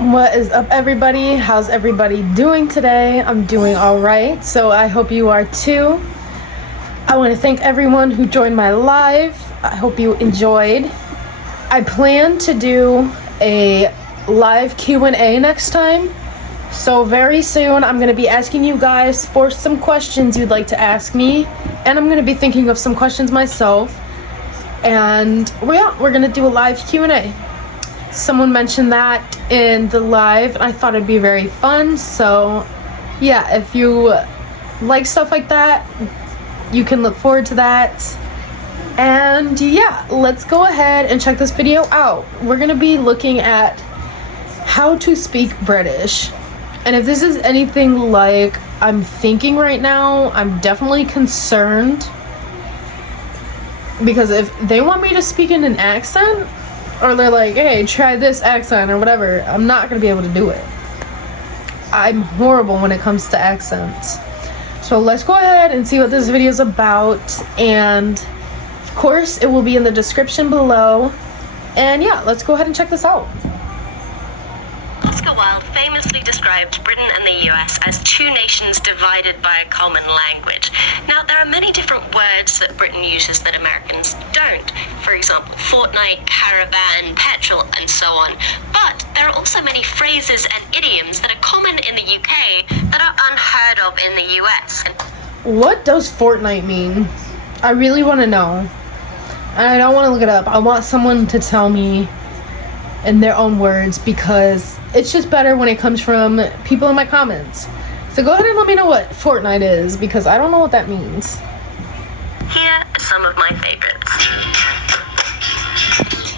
What is up, everybody? How's everybody doing today? I'm doing all right, so I hope you are too. I want to thank everyone who joined my live. I hope you enjoyed. I plan to do a live Q&A next time, so very soon I'm going to be asking you guys for some questions you'd like to ask me, and I'm going to be thinking of some questions myself, and we're going to do a live Q&A. Someone mentioned that in the live, and I thought it'd be very fun. So yeah, if you like stuff like that, you can look forward to that. And yeah, let's go ahead and check this video out. We're gonna be looking at how to speak British. And if this is anything like I'm thinking right now, I'm definitely concerned, because if they want me to speak in an accent, or they're like, hey, try this accent or whatever, I'm not gonna be able to do it. I'm horrible when it comes to accents. So let's go ahead and see what this video is about, and of course it will be in the description below. And yeah, let's go ahead and check this out. Oscar Wilde famously described Britain and the US as two nations divided by a common language. Now, there are many different words that Britain uses that Americans don't. For example, fortnight, caravan, petrol, and so on. But there are also many phrases and idioms that are common in the UK that are unheard of in the US. What does fortnight mean? I really want to know. I don't want to look it up. I want someone to tell me in their own words, because it's just better when it comes from people in my comments. So go ahead and let me know what fortnight is, because I don't know what that means. Here are some of my favorites.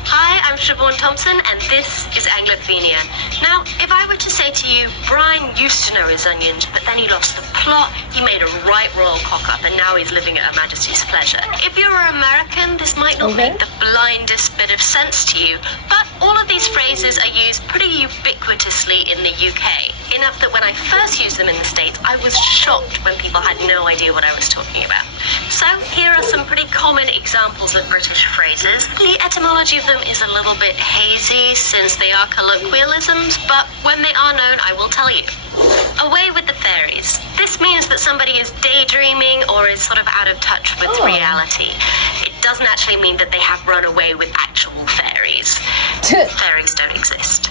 Hi, I'm Siobhan Thompson, and this is Anglophenia. Now, if I were to say to you, Brian used to know his onions, but then he lost the plot, he made a right royal cock-up, and now he's living at Her Majesty's pleasure. If you're American, this might not make the blindest bit of sense to you, but all of these phrases are used pretty ubiquitously in the UK, enough that when I first used them in the States, I was shocked when people had no idea what I was talking about. So here are some pretty common examples of British phrases. The etymology of them is a little bit hazy since they are colloquialisms, but when they are known, I will tell you. Away with the fairies. This means that somebody is daydreaming or is sort of out of touch with reality. It doesn't actually mean that they have run away with actual fairies. Fairies don't exist.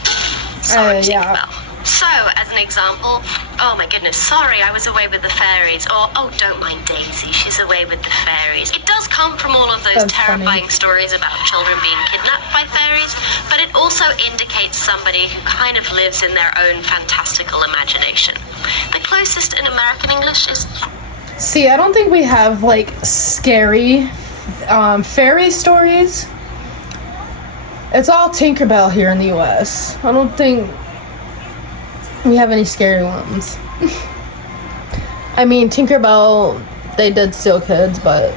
Sorry, Tinkerbell. So, as an example, oh my goodness, sorry, I was away with the fairies. Or, oh, don't mind Daisy, she's away with the fairies. It does come from all of those terrifying stories about children being kidnapped by fairies, but it also indicates somebody who kind of lives in their own fantastical imagination. The closest in American English is... See, I don't think we have, like, scary fairy stories. It's all Tinkerbell here in the US. I don't think we have any scary ones. I mean, Tinkerbell, they did steal kids, but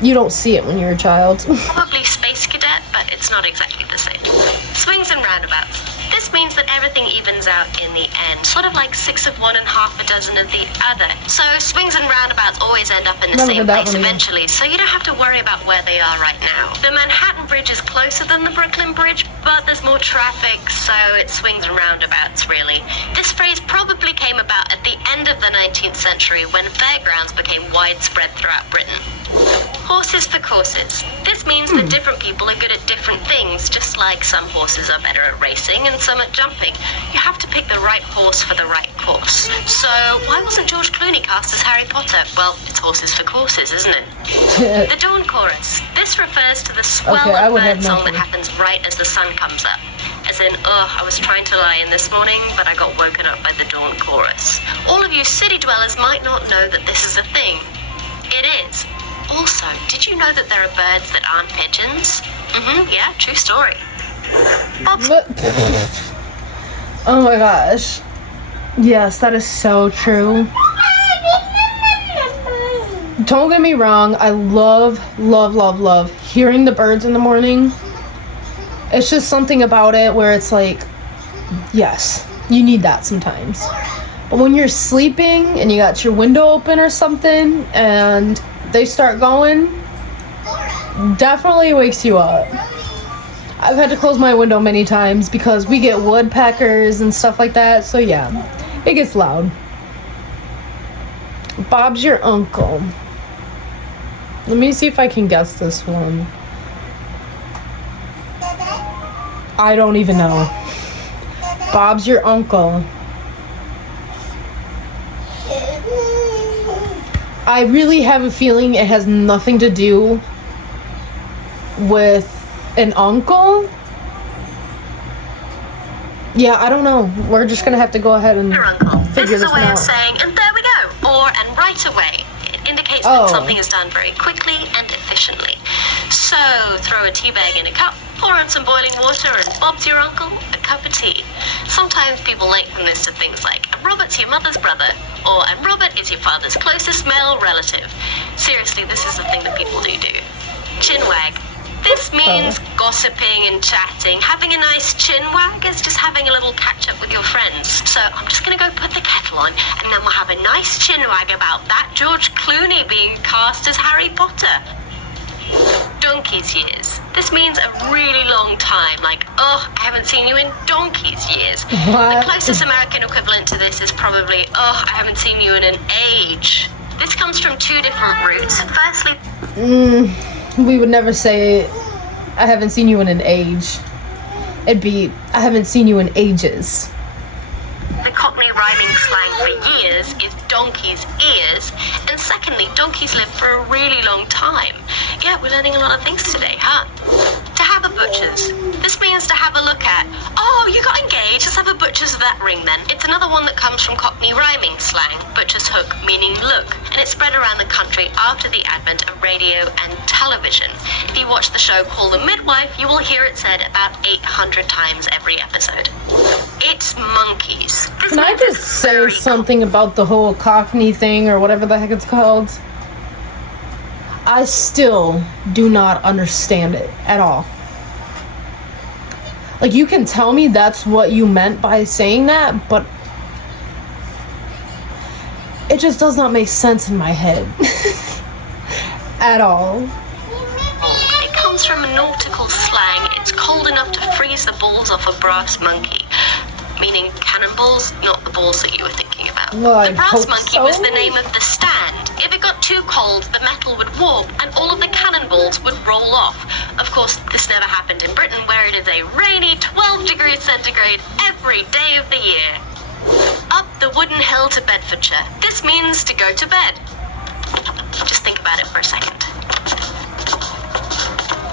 you don't see it when you're a child. Probably Space Cadet, but it's not exactly the same. Swings and roundabouts. This means that everything evens out in the end, sort of like 6 of one and half a dozen of the other. So swings and roundabouts always end up in the same place eventually, so you don't have to worry about where they are right now. The Manhattan Bridge is closer than the Brooklyn Bridge, but there's more traffic, so it swings and roundabouts, really. This phrase probably came about at the end of the 19th century when fairgrounds became widespread throughout Britain. Horses for courses. This means that different people are good at different things, just like some horses are better at racing and some at jumping. You have to pick the right horse for the right course. So, why wasn't George Clooney cast as Harry Potter? Well, it's horses for courses, isn't it? The dawn chorus. This refers to the swell of bird song that happens right as the sun comes up. As in, I was trying to lie in this morning, but I got woken up by the dawn chorus. All of you city dwellers might not know that this is a thing. It is. Also, did you know that there are birds that aren't pigeons? Yeah, true story. Oh my gosh. Yes, that is so true. Don't get me wrong, I love hearing the birds in the morning. It's just something about it where it's like, yes, you need that sometimes. But when you're sleeping and you got your window open or something and they start going, definitely wakes you up. I've had to close my window many times because we get woodpeckers and stuff like that. So yeah, it gets loud. Bob's your uncle. Let me see if I can guess this one. I don't even know. Bob's your uncle. I really have a feeling it has nothing to do with an uncle. Yeah, I don't know. We're just gonna have to go ahead and Your uncle. This figure is this a one way out. of saying, and there we go, or and right away. It indicates that something is done very quickly and efficiently. So, throw a tea bag in a cup, pour in some boiling water, and Bob's your uncle a cup of tea. Sometimes people lengthen this to things like, and Robert's your mother's brother, or and Robert is your father's closest male relative. Seriously, this is the thing that people do. Chin wag. This means gossiping and chatting. Having a nice chin wag is just having a little catch up with your friends. So I'm just gonna go put the kettle on, and then we'll have a nice chin wag about that George Clooney being cast as Harry Potter. Donkey's years. This means a really long time, like, oh, I haven't seen you in donkey's years. What? The closest American equivalent to this is probably, oh, I haven't seen you in an age. This comes from two different roots. Firstly, We would never say, I haven't seen you in an age. It'd be, I haven't seen you in ages. the Cockney rhyming slang for years is donkey's ears. And secondly, donkeys live for a really long time. Yeah, we're learning a lot of things today, huh? To have a butcher's. This means to have a look at. Oh, you got engaged. Let's have a butcher's of that ring then. It's another one that comes from Cockney rhyming slang, butcher's hook, meaning look. And it's spread around the country after the advent of radio and television. If you watch the show Call the Midwife, you will hear it said about 800 times every episode. It's monkeys. This Can I means just it's say very something about the whole Cockney thing or whatever the heck it's called? I still do not understand it at all. Like, you can tell me that's what you meant by saying that, but it just does not make sense in my head. At all. It comes from a nautical slang. It's cold enough to freeze the balls off a brass monkey. Meaning cannonballs, not the balls that you were thinking about. Well, I the brass hope monkey so. was the name of the stand. If it got too cold, the metal would warp and all of the cannonballs would roll off. Of course, this never happened in Britain, where it is a rainy 12 degrees centigrade every day of the year. Up the wooden hill to Bedfordshire. This means to go to bed. Just think about it for a second.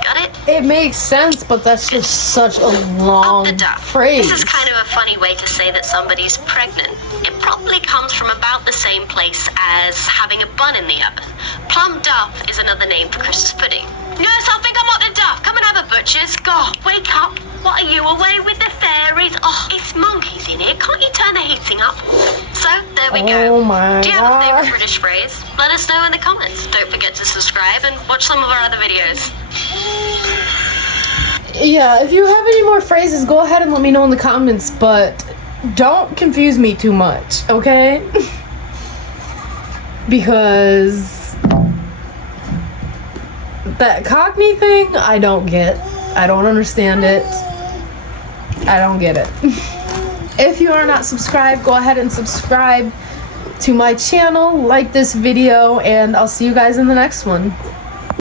Got it? It makes sense, but that's just such a Up the long duff. phrase. This is kind of a funny way to say that somebody's pregnant. It probably comes from about the same place as having a bun in the oven. Plum duff is another name for Christmas pudding. Nurse, I think I'm up the duff. Come and have a butcher's. God, wake up. What are you, away with the fairies? Oh, it's monkeys in here. Can't you turn the heating up? So, there we go. Oh my Do you have a favorite God. British phrase? Let us know in the comments. Don't forget to subscribe and watch some of our other videos. Yeah, if you have any more phrases, go ahead and let me know in the comments, but don't confuse me too much, okay? Because that Cockney thing, I don't get. I don't understand it. I don't get it. If you are not subscribed, go ahead and subscribe to my channel, like this video, and I'll see you guys in the next one.